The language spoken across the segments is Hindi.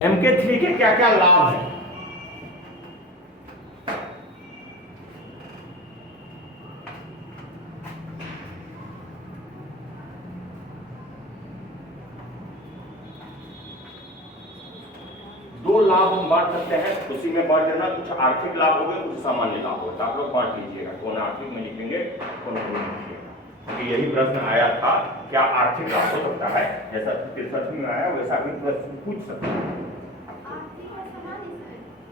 MK3 के क्या क्या लाभ हैं? दो लाभ हम बांट सकते हैं, उसी में बांट देना। कुछ आर्थिक लाभ हो गए, कुछ सामान्य लाभ होता है। आप लोग बांट लीजिएगा, कौन आर्थिक में लिखेंगे, कौन में लिखिएगा। क्योंकि यही प्रश्न आया था, क्या आर्थिक लाभ हो सकता है? जैसा 63 में आया वैसा भी प्रश्न पूछ सकते हैं।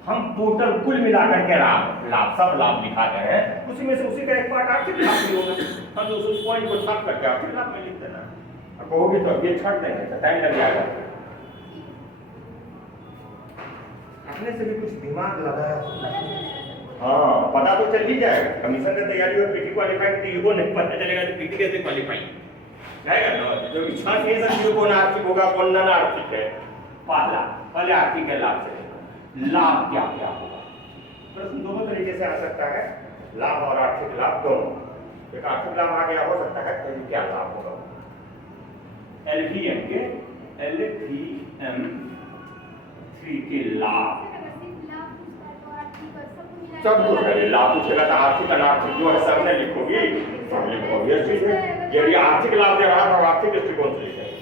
हम टोटल कुल मिलाकर के लाभ सब लाभ दिखाते हैं, उसी में से उसी का एक पार्ट आर्थिक लाभ भी होगा। हम उस पॉइंट को छाप करके आर्थिक लाभ में लिख देना। अब कहोगे तो ये छाट देंगे तो टाइम लग जाएगा। अपने से भी कुछ दिमाग लगाया। हाँ, पता तो चल ही जाएगा। कमीशन की तैयारी में पीटी क्वालिफाई की वो नहीं पता चलेगा तो पीटी कैसे क्वालिफाई जाएगा ना। जो इच्छा नहीं सकती कौन आर्थिक होगा कौन नन आर्थिक है। पहले आर्थिक है, लाभ से लाभ क्या क्या होगा। प्रश्न दोनों तरीके से आ सकता है, लाभ और आर्थिक लाभ दोनों। एक आर्थिक लाभ आ गया हो सकता है, तो क्या लाभ होगा। LVM के LVM3 के लाभ सब कुछ है। लाभ पूछेगा तो आर्थिक अनार्थिक जो है सब ने लिखोगे, सब लिखोगे। ये चीज है, यदि आर्थिक लाभ दे रहा है तो आर्थिक दृष्टिकोण से लिखेंगे।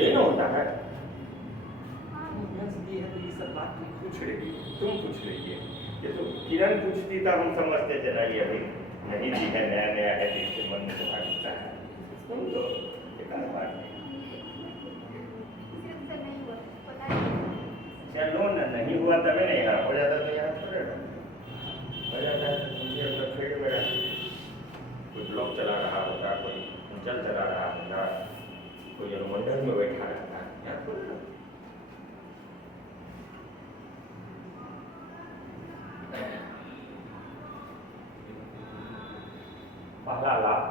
ये ना होता है। तुम पूछ लीजिए। ये तो किरण पूछती था, हम समझते थे ना ये अभी नहीं दी है, नया नया है, इसके मन में तो है। तुम तो बेकार बात नहीं। चलो ना, नहीं हुआ तभी नहीं है, हो जाता तो यहाँ थोड़े ना हो जाता है। मुझे अपना फील्ड में कोई ब्लॉक चला रहा होता, कोई जल चला रहा होता, कोई अनुमंडल में बैठा रहता है, यहाँ थोड़े ना। पहला लाभ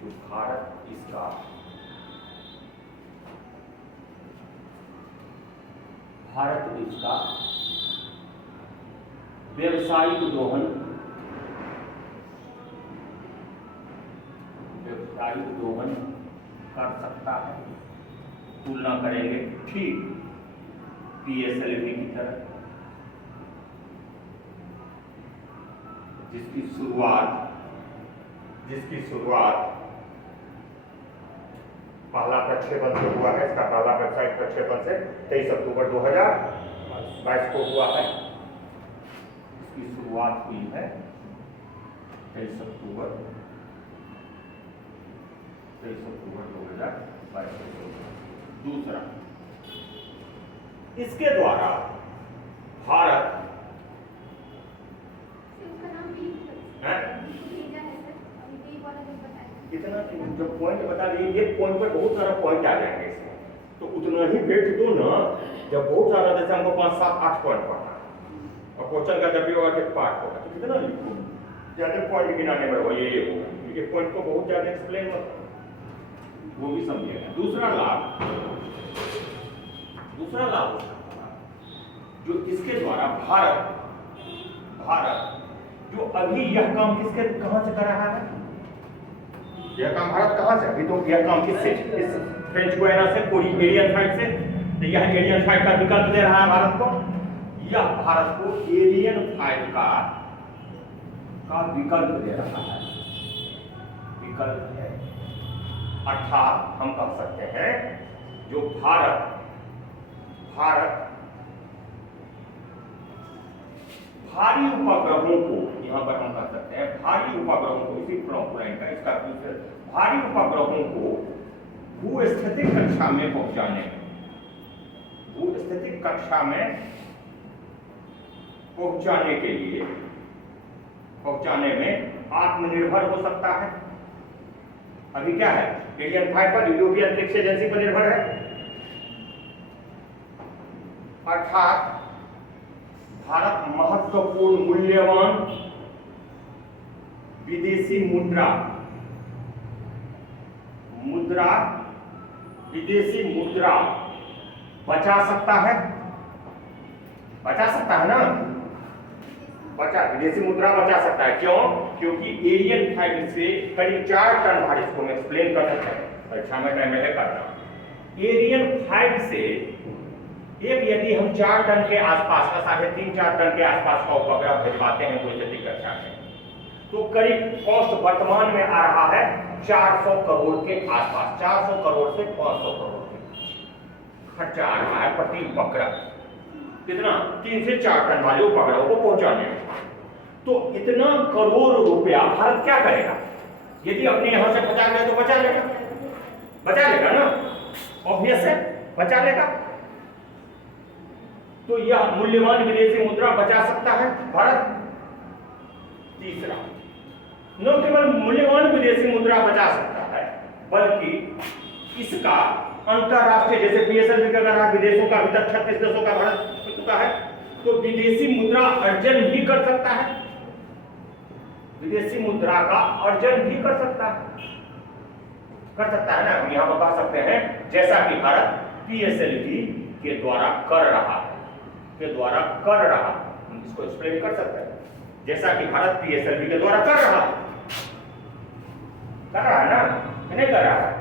जो भारत इसका व्यवसायिक दोहन कर सकता है। तुलना करेंगे ठीक PSLV की तरह, जिसकी शुरुआत पहला प्रक्षेपण से हुआ है। इसका पहला वेबसाइट प्रक्षेपण से 23 अक्टूबर 2022 को हुआ है। इसकी शुरुआत हुई है 23 अक्टूबर 2022 को। दूसरा, इसके द्वारा भारत इतना जो पॉइंट बता दिए, एक पॉइंट पर बहुत सारा पॉइंट आ जाएंगे इसमें, तो उतना ही भेज दो ना। जब बहुत सारा, जैसे हमको 5, 7, 8 पॉइंट पढ़ना और क्वेश्चन का जब भी होगा कि पार्ट होगा तो कितना लिखो, ज्यादा पॉइंट गिनाने में हो ये होगा, क्योंकि पॉइंट को बहुत ज्यादा एक्सप्लेन मत, वो भी समझिएगा। दूसरा लाभ जो इसके द्वारा भारत जो अभी यह काम किसके कहां से कर रहा है, यह काम भारत कहां से, अभी तो यह काम किससे, इस फ्रेंच गुयाना से, कोई एरियन फाइट से, तो यह एरियन फाइट का विकल्प दे रहा है भारत को। यह भारत को एरियन फाइट का विकल्प दे रहा है, विकल्प है। अर्थात हम कह सकते हैं जो भारत भारी उपग्रहों को, यहां पर हम कह सकते हैं भारी उपग्रहों को, इसी प्रोपोलाइन का इसका भारी उपग्रहों को भूस्थितिक कक्षा में पहुंचाने में आत्मनिर्भर हो सकता है। अभी क्या है, एरियन फाइव पर यूरोपियन अंतरिक्ष एजेंसी पर निर्भर है। अर्थात भारत महत्वपूर्ण मूल्यवान विदेशी मुद्रा बचा सकता है ना, विदेशी मुद्रा बचा सकता है। क्यों? क्योंकि एरियन फाइव से करीब 4 टन भारी, इसको मैं एक्सप्लेन कर सकता है, परीक्षा में टाइम है करना। एरियन फाइव से एक यदि हम 4 टन के आसपास का 3.5-4 टन के आसपास का उपग्रह भिजवाते हैं कोई यदि कक्षा में, तो करीब कॉस्ट वर्तमान में आ रहा है 400 करोड़ के आसपास, 400 करोड़ से 500 करोड़ के खर्चा आ रहा है प्रति उपग्रह। कितना? 3 से 4 टन वाले उपग्रहों को पहुंचाने में। तो इतना करोड़ रुपया भारत क्या करेगा? यदि अपने यहां से बचा ले तो बचा लेगा ना, ऑब्वियस है बचा लेगा। तो यह मूल्यवान विदेशी मुद्रा बचा सकता है भारत। तीसरा, न केवल मूल्यवान विदेशी मुद्रा बचा सकता है, बल्कि इसका अंतरराष्ट्रीय, जैसे पीएसएलवी का अगर विदेशों का अभी तक 36 देशों का भारत हो चुका है, तो विदेशी मुद्रा अर्जन भी कर सकता है, विदेशी मुद्रा का अर्जन भी कर सकता है ना। हम यहां पर कह सकते हैं जैसा कि भारत पीएसएलवी के द्वारा कर रहा है, हम इसको एक्सप्लेन कर सकते हैं, जैसा कि भारत पीएसएलवी के द्वारा कर रहा है ना, नहीं कर रहा है।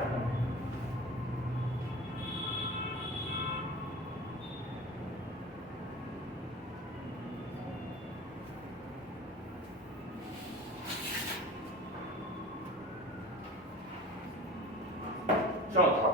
चौथा,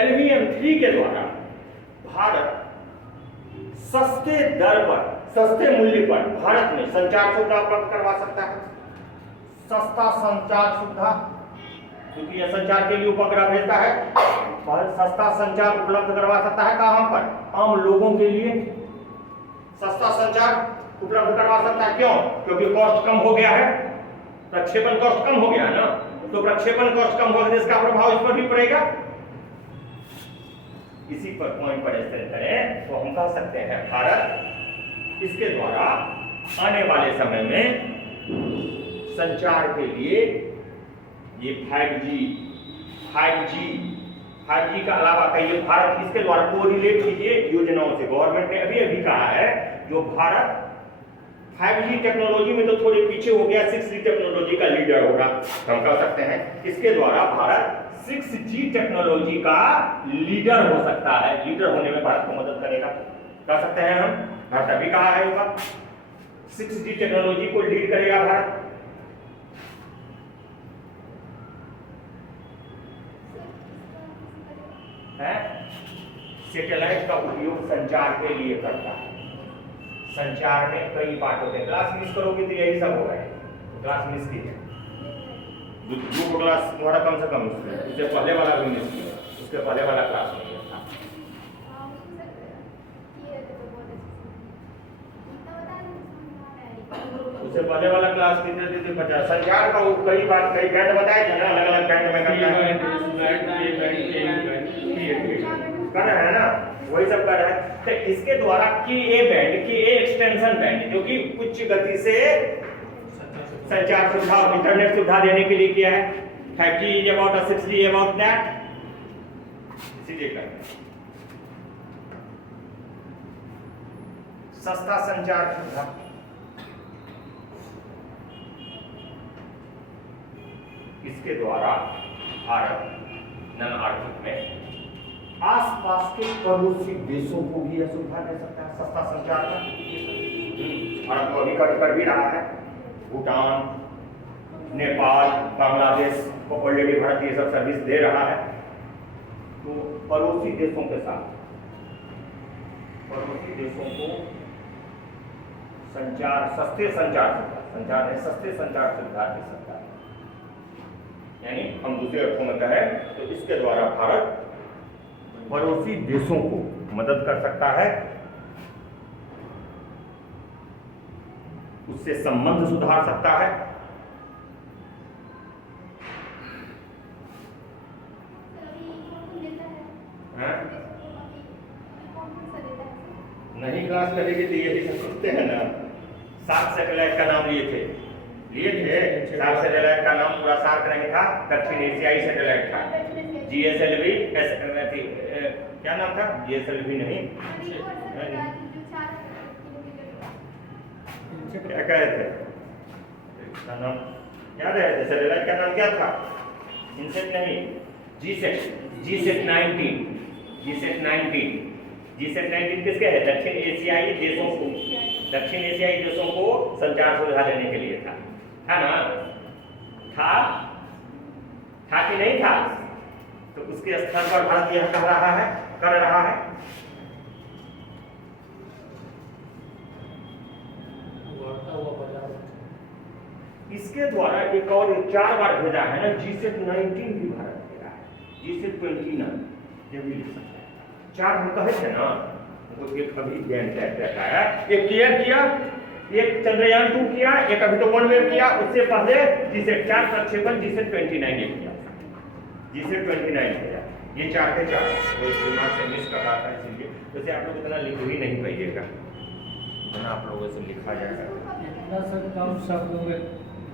LVM3 के द्वारा भारत सस्ते मूल्य पर भारत में संचार सुविधा उपलब्ध करवा सकता है। सस्ता संचार सुविधा, क्योंकि यह संचार के लिए उपग्रह भेजता है, भारत सस्ता संचार उपलब्ध करवा सकता है। कहां पर? आम लोगों के लिए सस्ता संचार उपलब्ध करवा सकता है। क्यों? क्योंकि कॉस्ट कम हो गया है, प्रक्षेपण कॉस्ट कम हो गया है ना, तो प्रक्षेपण कॉस्ट कम होगा, इसका प्रभाव इस पर भी पड़ेगा। इसी पर पॉइंट पर स्थिर करें तो हम कह सकते हैं भारत इसके द्वारा आने वाले समय में संचार के लिए ये 5G का अलावा कहिए भारत इसके द्वारा कोरिलेट कीजिए योजनाओं से। गवर्नमेंट ने अभी कहा है जो भारत 5G टेक्नोलॉजी में तो थोड़े पीछे हो गया, 6G टेक्नोलॉजी का लीडर होगा। हम कह सकते हैं इसके द्वारा भारत 6G टेक्नोलॉजी का लीडर हो सकता है, लीडर होने में भारत को मदद करेगा, कह सकते हैं हम। भारत अभी कहा है होगा 6G टेक्नोलॉजी को लीड करेगा भारत। है सैटेलाइट का उपयोग संचार के लिए करता है। संचार में कई पार्ट होते हैं, क्लास मिस करोगे तो यही सब होगा, क्लास मिस कीजिए। जो क्लास तुम्हारा कम से कम उससे पहले वाला भी मिस किया, उसके पहले वाला क्लास नहीं था। उससे पहले वाला क्लास कितने थे? 50। संचार का कई बात कई बैंड बताए थे ना, अलग अलग बैंड में करना है ना, वही सब कर रहा है। तो इसके द्वारा KA band, KA extension band, जो कि उच्च गति से संचार सुविधा और इंटरनेट सुविधा देने के लिए किया है। 5G is about a 6G about that, इसीलिए कर सस्ता संचार सुविधा। इसके द्वारा भारत नन आर्थिक में आसपास के पड़ोसी देशों को भी यह सुविधा दे सकता है, सस्ता संचार का। भारत को अभी कर भी रहा है, भूटान, नेपाल, बांग्लादेश को ऑलरेडी भारत ये सब सर्विस दे रहा है। तो पड़ोसी देशों के साथ पड़ोसी देशों को संचार सस्ते संचार सुविधा दे सकता है। यानी हम दूसरे अर्थों में कहें तो इसके द्वारा भारत पड़ोसी देशों को मदद कर सकता है, उससे संबंध सुधार सकता है। नहीं क्लास करेगी तो यही सब सोचते हैं ना। 7 सैटेलाइट का नाम लिए थे 7 सैटेलाइट का नाम पूरा सार्क नहीं था, दक्षिण एशियाई सैटेलाइट था। GSLV क्या नाम था? GSLV नहीं, क्या कहे थे इसका नाम याद है? सैटेलाइट का नाम क्या था? इनसेट नहीं, GSAT 19 किसके है? दक्षिण एशियाई देशों को संचार सुविधा देने के लिए था ना? था कि नहीं था? तो उसके स्तर पर भारत यह कर रहा है। इसके द्वारा एक और 4 बार भेजा है ना, GSAT 19 भी भारत भेजा है, GSAT 29 ये भी लिख सकते हैं। 4 हम कहे थे ना, तो एक अभी है, एक क्लियर किया, एक चंद्रयान 2 किया, एक अभी तो OneWeb किया, उससे पहले GSAT 4 प्रक्षेपण GSAT 29 किया, GSAT 29 किया। ये 4 के 4 वो इस दिमाग से मिस कर रहा था, इसीलिए वैसे आप लोग इतना लिख ही नहीं पाइएगा जितना आप लोगों से लिखा जाएगा, इतना सब काम सब लोग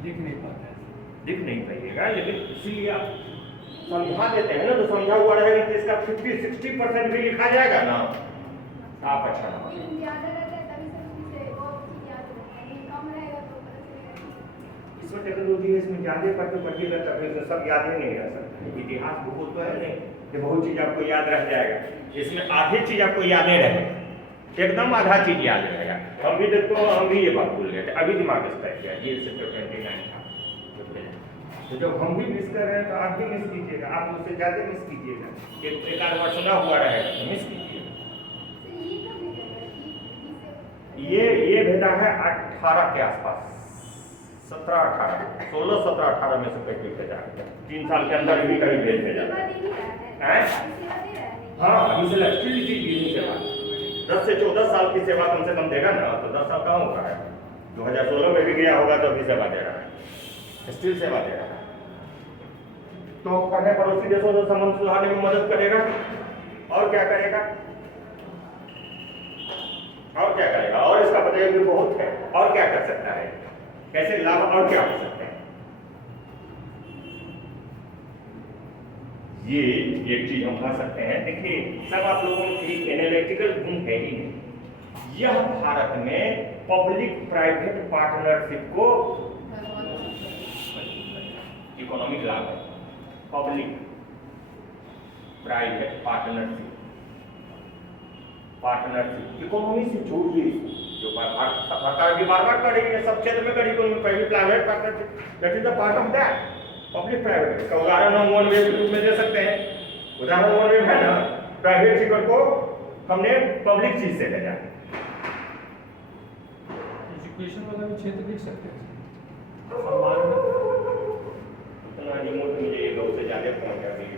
लिख नहीं पाते, लिख नहीं पाइएगा। लेकिन इसीलिए आप समझा देते हैं ना, तो समझा हुआ रहेगा कि इसका 50-60% भी लिखा जाएगा ना, आप अच्छा ना इसमें टेक्नोलॉजी है, इसमें ज़्यादा पढ़िएगा तभी तो सब याद ही नहीं रह सकता। इतिहास भूगोल तो है नहीं कि बहुत चीज़ आपको याद रह जाएगा, इसमें आधी चीज़ आपको याद नहीं रहेगा, एकदम आधा चीज़ याद रहेगा। हम भी देखो, हम भी ये बात भूल गए थे, अभी दिमाग इस तरह किया, ये सेक्टर 29 था। तो जब हम भी मिस कर रहे हैं तो आप भी मिस कीजिएगा, आप उससे ज़्यादा मिस कीजिएगा, एक आध बार सुना हुआ रहेगा तो मिस कीजिएगा। ये भेजा है 18 के आसपास, 17-18, 16-17-18 में से कहीं भेजा है, 3 साल के अंदर भी कहीं भेजा है। हाँ, अभी से सेवा 10 से 14 साल की सेवा कम से कम देगा ना, तो 10 साल कहाँ होगा है? 2016 में भी गया होगा तो अभी सेवा दे रहा है, स्टिल सेवा दे रहा है। तो अपने पड़ोसी देशों से संबंध सुधारने में मदद करेगा, और क्या करेगा? और इसका बताइए भी बहुत है, और क्या कर सकता है, कैसे लाभ और क्या हो सकते हैं? ये एक चीज हम कह सकते हैं। देखिए, सब आप लोगों की एनालिटिकल गुण है ही नहीं। यह भारत में पब्लिक प्राइवेट पार्टनरशिप को इकोनॉमिक लाभ है। पब्लिक प्राइवेट पार्टनरशिप इकोनॉमी से जोड़िए, जो सरकार भी बार कर रही है, सब क्षेत्र में करी, private partnership, that is the part of that public private का उदाहरण हम OneWeb के रूप में दे सकते हैं। उदाहरण OneWeb है ना, प्राइवेट सेक्टर को हमने पब्लिक चीज से भेजा। एजुकेशन वाला भी क्षेत्र देख सकते हैं, इतना रिमोट मुझे ये लोग से ज्यादा फोन कर रही है।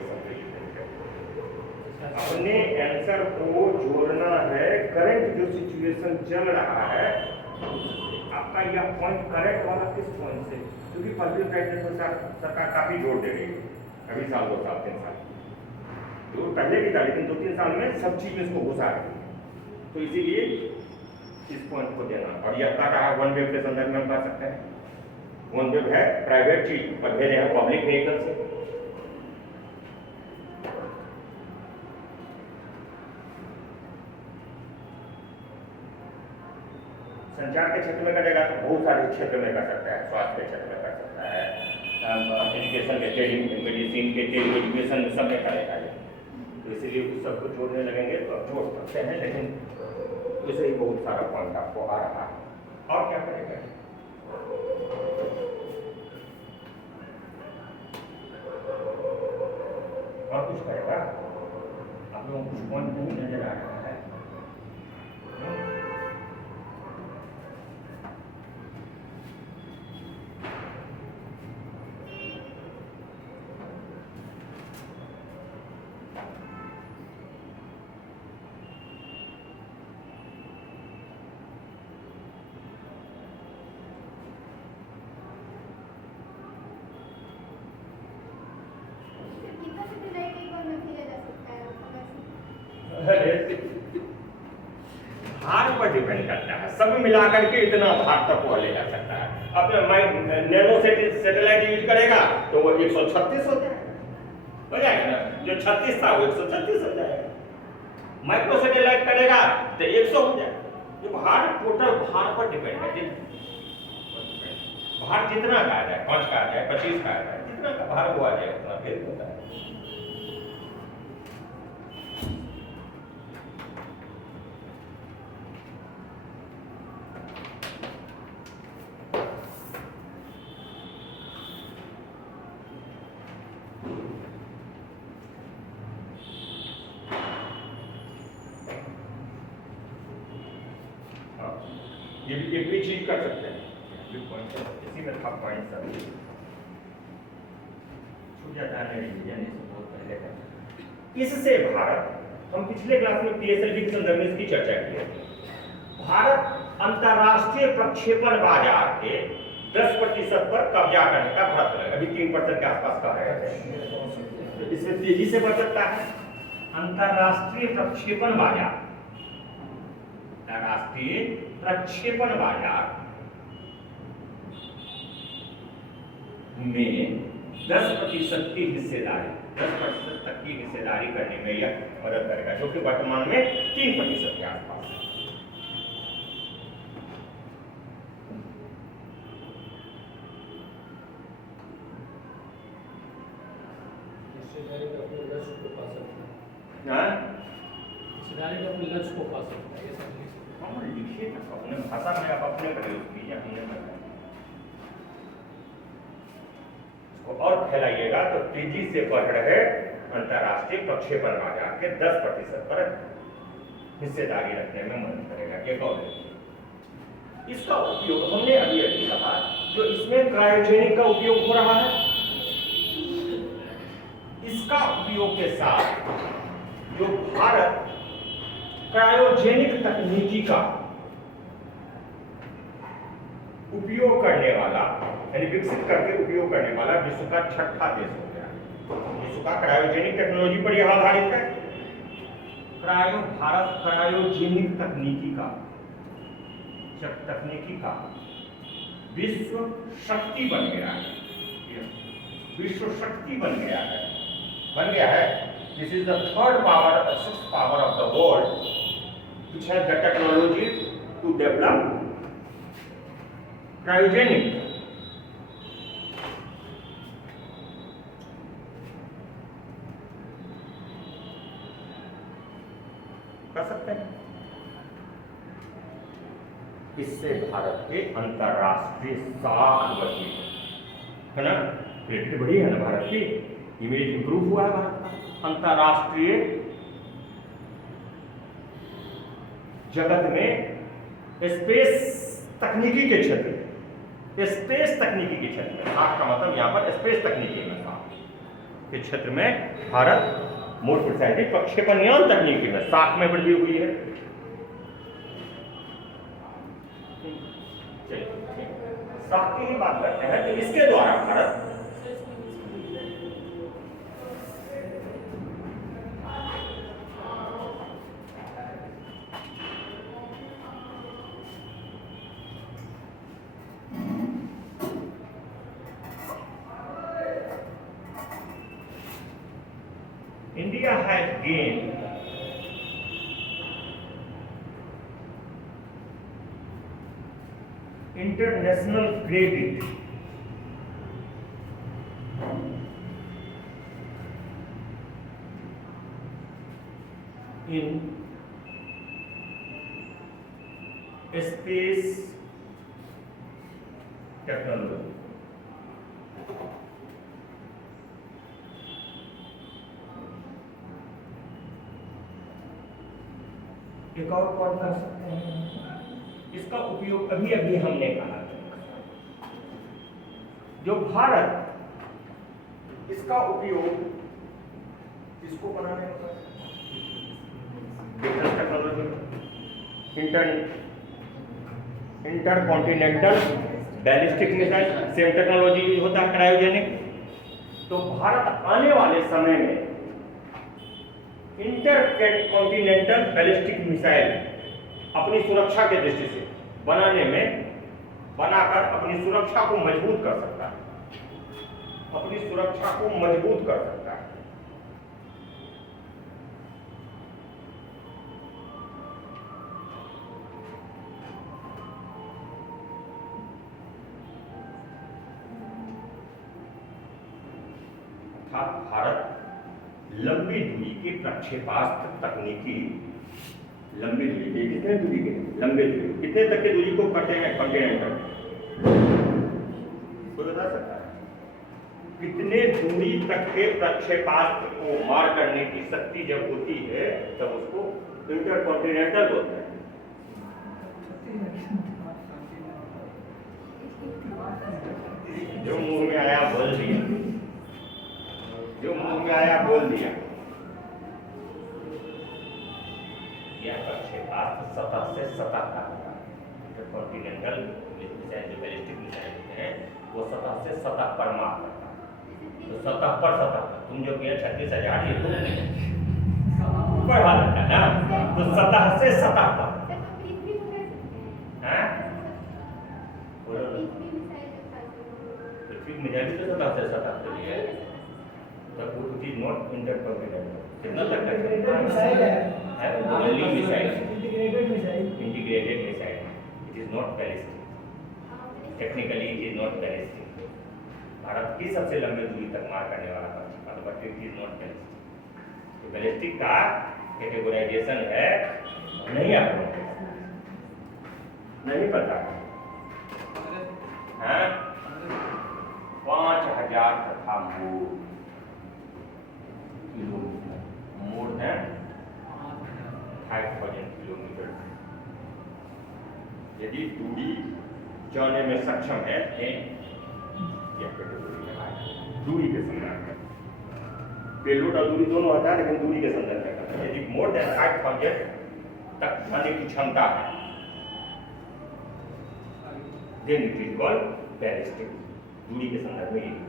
अपने आंसर को जोड़ना है, करंट जो सिचुएशन चल रहा है आपका यह पॉइंट करेक्ट वाला किस पॉइंट से, क्योंकि पब्लिक प्राइवेट में सरकार काफी जोर दे रही है, अभी साल 2 साल 3 साल जोर पहले भी था, लेकिन 2-3 साल में सब चीज में इसको घुसा रही है। तो इसीलिए इस पॉइंट को देना, और यह कहा है OneWeb के संदर्भ में हम कह सकते हैं। OneWeb है प्राइवेट चीज, पर भेजे हैं पब्लिक व्हीकल से। संचार के क्षेत्र में करेगा तो बहुत सारे क्षेत्र में कर सकता है, स्वास्थ्य के क्षेत्र में कर सकता है, एजुकेशन के, मेडिसिन के, एजुकेशन में सब में करेगा ये। तो इसीलिए उस सबको जोड़ने लगेंगे तो अब जोड़ सकते हैं, लेकिन वैसे ही बहुत सारा पॉइंट आपको आ रहा है। और क्या करेगा? और कुछ करेगा? आप लोगों को कुछ पॉइंट नहीं नजर आ रहा है? भार पर डिपेंड करता है, सब मिलाकर के इतना भार तक वो ले जा सकता है। अपने नैनो सैटेलाइट यूज करेगा तो वो 136 हो जाएगा ना, जो 36 था वो 136 हो जाएगा। माइक्रो सैटेलाइट करेगा तो 100 हो जाएगा। ये भार टोटल भार पर डिपेंड है। भार जितना का आ जाए, 5 का आ जाए, 25 का आ जाए, जितना का भार वो आ जाए उतना फिर होता है। ये भी चीज कर सकते हैं, इसी में था पॉइंट सब छूट जाता है रिवीजन से बहुत पहले का। इससे भारत, हम पिछले क्लास में पीएसएलवी के संदर्भ में इसकी चर्चा की है। भारत अंतरराष्ट्रीय प्रक्षेपण बाजार के 10% पर कब्जा करने का भारत रहेगा। अभी 3% के आसपास का है, इसमें तेजी से बढ़ सकता है। अंतरराष्ट्रीय प्रक्षेपण बाजार, राष्ट्रीय प्रक्षेपण बाजार में 10% की हिस्सेदारी, 10% तक की हिस्सेदारी करने में यह मदद करेगा, जो कि वर्तमान में 3% के आसपास है। हिस्सेदारी का अपने लक्ष्य को पा सकता है। हाँ? हिस्सेदारी का अपने लक्ष्य को पा सकता है। हम लिखिए ना अपने भाषा में, आप अपने प्रयोग कीजिए, हमने बताया। और फैलाइएगा तो तेजी से बढ़ रहे अंतरराष्ट्रीय प्रक्षेपण बाजार के 10% पर हिस्सेदारी रखने में मदद करेगा। ये कौन है? इसका उपयोग हमने अभी अभी कहा, जो इसमें क्रायोजेनिक का उपयोग हो रहा है, इसका उपयोग के साथ जो भारत क्रायोजेनिक तकनीकी का उपयोग करने वाला, यानी विकसित करके उपयोग करने वाला विश्व का 6ठा देश हो गया। विश्व का क्रायोजेनिक टेक्नोलॉजी पर यह आधारित है। भारत क्रायोजेनिक तकनीकी का विश्व शक्ति बन गया है। विश्व शक्ति बन गया है। This is the third power, sixth power of the world, which has the technology to develop cryogenic कर सकते हैं। इससे भारत के अंतरराष्ट्रीय साख बढ़ी है ना, क्रेडिट बढ़ी है ना, भारत की इमेज इंप्रूव हुआ है भारत का अंतरराष्ट्रीय जगत में, स्पेस तकनीकी के क्षेत्र में, स्पेस तकनीकी के क्षेत्र में, साख का मतलब यहाँ पर स्पेस तकनीकी में के क्षेत्र में भारत मोर प्रिसाइजली प्रक्षेपण यान तकनीकी में साख में वृद्धि हुई है। साख की ही बात करते हैं, तो इसके द्वारा Bharat India has gained international credit in space technology. एक और कौन कर सकते हैं इसका उपयोग? अभी अभी हमने कहा जो भारत इसका उपयोग इसको बनाने में difference technology, inter continental ballistic missile, same technology use होता है, क्रायोजेनिक। तो भारत आने वाले समय में इंटर कॉन्टिनेंटल बैलिस्टिक मिसाइल अपनी सुरक्षा के दृष्टि से बनाने में बनाकर अपनी सुरक्षा को मजबूत कर सकता है, अपनी सुरक्षा को मजबूत कर सकता है। भारत लंबी दूरी के प्रक्षेपास्त्र तकनीकी, लंबी दूरी के कितने दूरी के लंबे दूरी कितने तक की दूरी को करते हैं कॉन्टिनेंटल, कोई बता सकता है? कितने दूरी तक के प्रक्षेपास्त्र को मार करने की शक्ति जब होती है तब उसको इंटरकॉन्टिनेंटल बोलते हैं। जो मुंह में आया बोल दिया, जो मुंह में आया बोल दिया। यह प्रक्षेपास्त्र सतह से सतह का होगा। इंटरकॉन्टिनेंटल मिसाइल जो बैलिस्टिक मिसाइल होते हैं वो सतह से सतह पर मार करता है। तो सतह पर सतह पर तुम जो किया 36,000 ये तो बढ़ा रखा है ना, तो सतह से सतह पर हैं? बोलो पृथ्वी मिसाइल तो सतह से सतह के लिए है, तब वो इट इज नॉट इंटरकॉन्टिनेंटल। कितना तक का मिसाइल है? Only missile, integrated missile, integrated missile, it is not ballistic. Technically it is not ballistic. Bharat की सबसे लंबी दूरी तक मार करने वाला पक्षी, but it is not ballistic. तो बैलिस्टिक का कैटेगराइजेशन है नहीं, आपको नहीं पता है? 5,000 तथा किलोमीटर, मोर देन 5,000 किलोमीटर यदि दूरी जाने में सक्षम है यह कैटेगरी में आएगा। दूरी के संदर्भ में पेलोड और दूरी दोनों आता है, लेकिन दूरी के संदर्भ में करता है। यदि मोर देन 5,000 तक जाने की क्षमता है then it is called ballistic. दूरी के संदर्भ में यही है।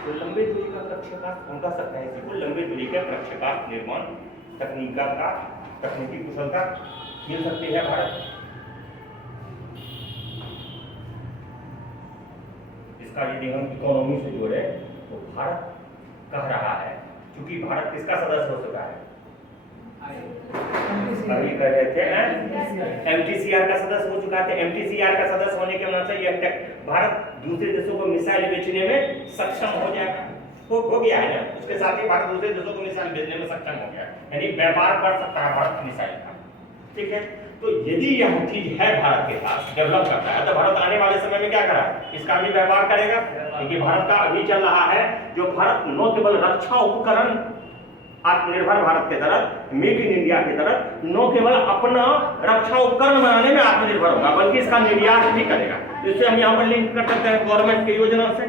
तो लंबे दूरी का प्रक्षेपास्त्र कौन कर सकता है? इसी को लंबे दूरी के प्रक्षेपास्त्र निर्माण तकनीकी कुशलता मिल सकती है भारत। इसका यदि हम इकोनॉमी से जोड़े तो भारत कह रहा है, क्योंकि भारत किसका सदस्य हो चुका है? अभी कह रहे थे MTCR का सदस्य हो चुका है। MTCR का सदस्य होने के नाते यह भारत दूसरे देशों को मिसाइल बेचने में सक्षम हो जाएगा। हो गया है ना, उसके साथ ही भारत दूसरे देशों को मिसाइल बेचने में सक्षम हो गया, यानी व्यापार कर सकता है भारत मिसाइल का। ठीक है, तो यदि यह चीज है भारत के पास डेवलप करता है तो भारत आने वाले समय में क्या करा, इसका भी व्यापार करेगा। क्योंकि भारत का अभी चल रहा है जो भारत न केवल रक्षा उपकरण आत्मनिर्भर भारत के तरफ, मेक इन इंडिया की तरफ न केवल अपना रक्षा उपकरण बनाने में आत्मनिर्भर होगा बल्कि इसका निर्यात भी करेगा। इससे हम यहाँ पर लिंक कर सकते हैं गवर्नमेंट की योजना से,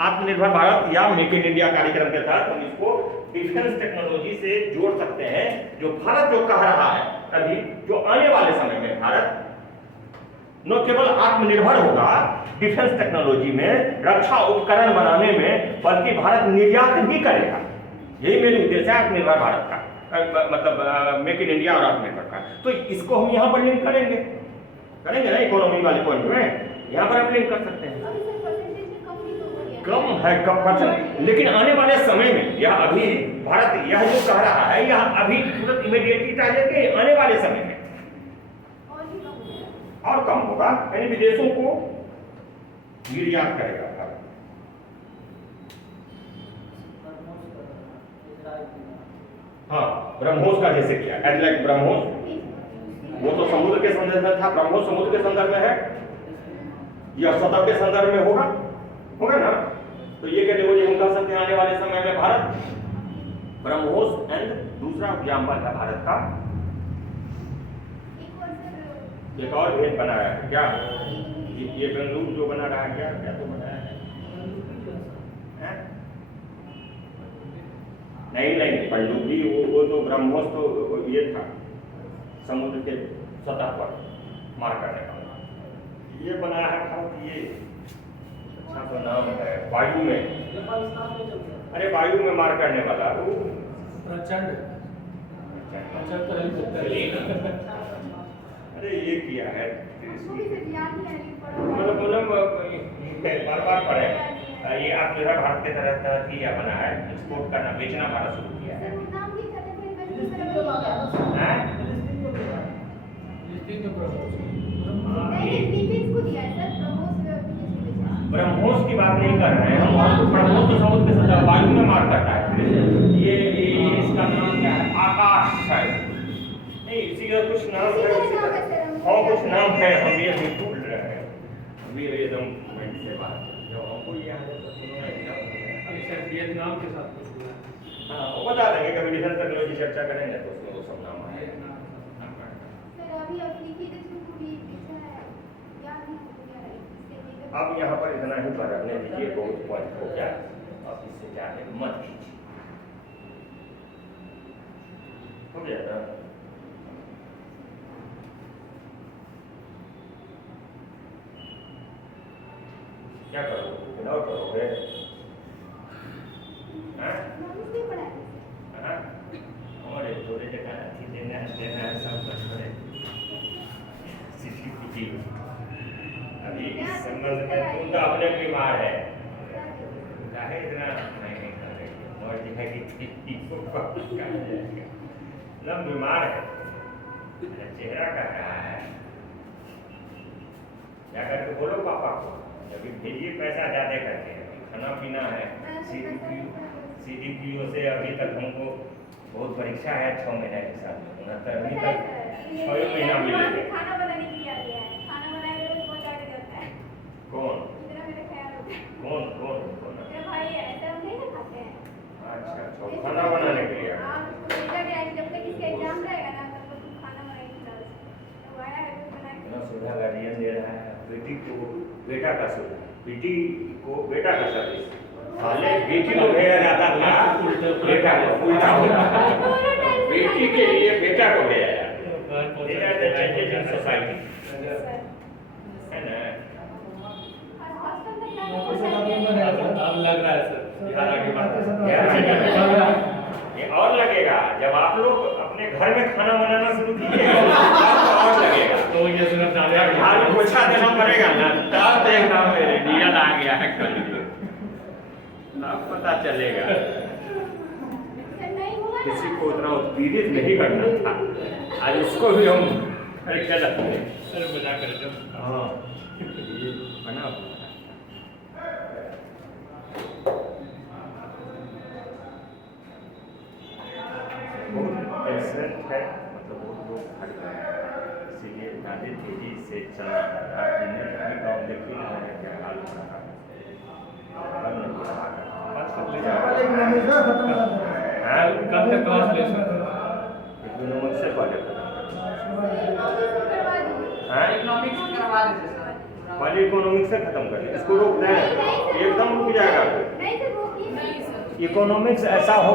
आत्मनिर्भर भारत या मेक इन इंडिया कार्यक्रम के तहत हम इसको डिफेंस टेक्नोलॉजी से जोड़ सकते हैं। जो भारत जो कह रहा है अभी, जो आने वाले समय में भारत न केवल आत्मनिर्भर होगा डिफेंस टेक्नोलॉजी में, रक्षा उपकरण बनाने में, बल्कि भारत निर्यात भी करेगा। यही मेरे उद्देश्य है आत्मनिर्भर भारत का, मतलब मेक इन इंडिया और आत्मनिर्भर का। तो इसको हम यहाँ पर लिंक करेंगे ना इकोनॉमी वाले पॉइंट में, यहाँ पर हम लिंक कर सकते हैं। कम है, कम परसेंट, लेकिन आने वाले समय में यह अभी भारत यह जो कह रहा है यह अभी तुरंत इमीडिएटली टारगेट के आने वाले समय में और कम होगा, यानी विदेशों को निर्यात करेगा भारत। हाँ, ब्रह्मोस का जैसे किया, एटलांटिक ब्रह्मोस, वो तो समुद्र के संदर्भ में था, ब्रह्मोस समुद्र के संदर्भ में है, यह सतह के संदर्भ में होगा ना। तो ये कैटेगरी हम कह सकते हैं आने वाले समय में भारत ब्रह्मोस एंड दूसरा एग्जाम्पल है भारत का एक और भेद बना रहा है क्या, ये बंदूक जो बना रहा है क्या तो बनाया है? नहीं पनडुब्बी वो तो ब्रह्मोस तो ये था समुद्र के सतह पर मार करने का, ये बनाया है भारत। ये अच्छा तो नाम है वायु में, अरे वायु में मार करने वाला वो प्रचंड अरे ये किया है हमको भी सिर्फ याद नहीं आ रही मतलब बार बार पढ़े ये आप जो है भारत के तरह तरह की या बना है एक्सपोर्ट करना बेचना भारत शुरू किया है सर नाम की खाते पर हैं? फिलिस्तीन तो प्रमोद नहीं फिलीपींस को दिया है सर प्रमोद फिलीपींस को दिया है। ब्रह्मोस की बात नहीं कर रहे हैं हम ब्रह्मोस तो समुद्र के साथ वायु में मार करता है ये इसका नाम क्या है आकाश शायद नहीं इसी का कुछ नाम है हाँ कुछ नाम है हम ये भी भूल रहे हैं अभी एकदम माइंड से बात जो हमको याद है तो अभी शायद वियतनाम के साथ कुछ हुआ है। हाँ वो बता देंगे कभी डिफेंस टेक्नोलॉजी चर्चा करेंगे तो उसमें वो सब नाम आएगा सर अभी अफ्रीकी देशों को भी बेचा है याद नहीं हो रहा है इससे अब यहाँ पर इतना ही पर रखने दीजिए बहुत पॉइंट हो गया अब इससे जाने मत कीजिए हो गया ना क्या करोगे विदाउट करोगे हाँ नॉलेज पढ़ा है हाँ और थोड़े जगह अथी देना है सब कुछ करे सीसीटीवी अभी इस संबंध में तुम तो अपने बीमार है काहे इतना नहीं कर रही है और दिखाई कि लम बीमार है चेहरा कर रहा है क्या करके बोलो पापा को जब भेजिए पैसा ज्यादा करके खाना पीना है सीडीपीओ से अभी तक हमको बहुत परीक्षा है 6 महीने के साथ 69वीं तक 6 महीना मिलेगा खाना बनाने के लिए आ गया है खाना बनाने में पहुंचा के जाता है कौन इतना मेरा ख्याल होता है कौन कौन कौन मेरा भाई है ऐसा हम नहीं ना खाते हैं अच्छा अच्छा खाना बनाने के लिए हाँ उसको भेजा गया है जब तक इसका एग्जाम रहेगा ना तब तक तुम खाना बनाएगी चल तो आया है तो बना इतना सुविधा गार्डियन दे रहा है बेटी को बेटा का सुविधा बेटी को बेटा का सर्विस पहले बेटी को भेजा जाता था बेटा को उल्टा होता बेटी के लिए बेटा को भेजा जाता सोसाइटी है ना अब लग रहा है सर बिहार आगे बढ़ ये और लगेगा जब आप लोग अपने घर में खाना बनाना शुरू कीजिएगा तो और लगेगा तो ये सुना बिहार में पोछा देना पड़ेगा ना तब देखना मेरे रियल आ गया है कल तब पता चलेगा किसी को उतना उत्पीड़ित नहीं करना था आज उसको भी हम करके रखते हैं सर बजा कर जब हाँ ये बना हुआ है बहुत पेशेंट है मतलब बहुत लोग खड़े हैं इसीलिए ज़्यादा तेजी से चलना पड़ता है अभी गाँव देखिए ना क्या हाल हो रहा है कल नहीं हो रहा है हाँ कब तक क्लास ले सकते हैं इकोनॉमिक से पहले खत्म हाँ इकोनॉमिक्स करवा देते सर पहले इकोनॉमिक से खत्म कर इसको रोक दें एकदम रुक जाएगा नहीं सर वो की नहीं सर इकोनॉमिक्स ऐसा हो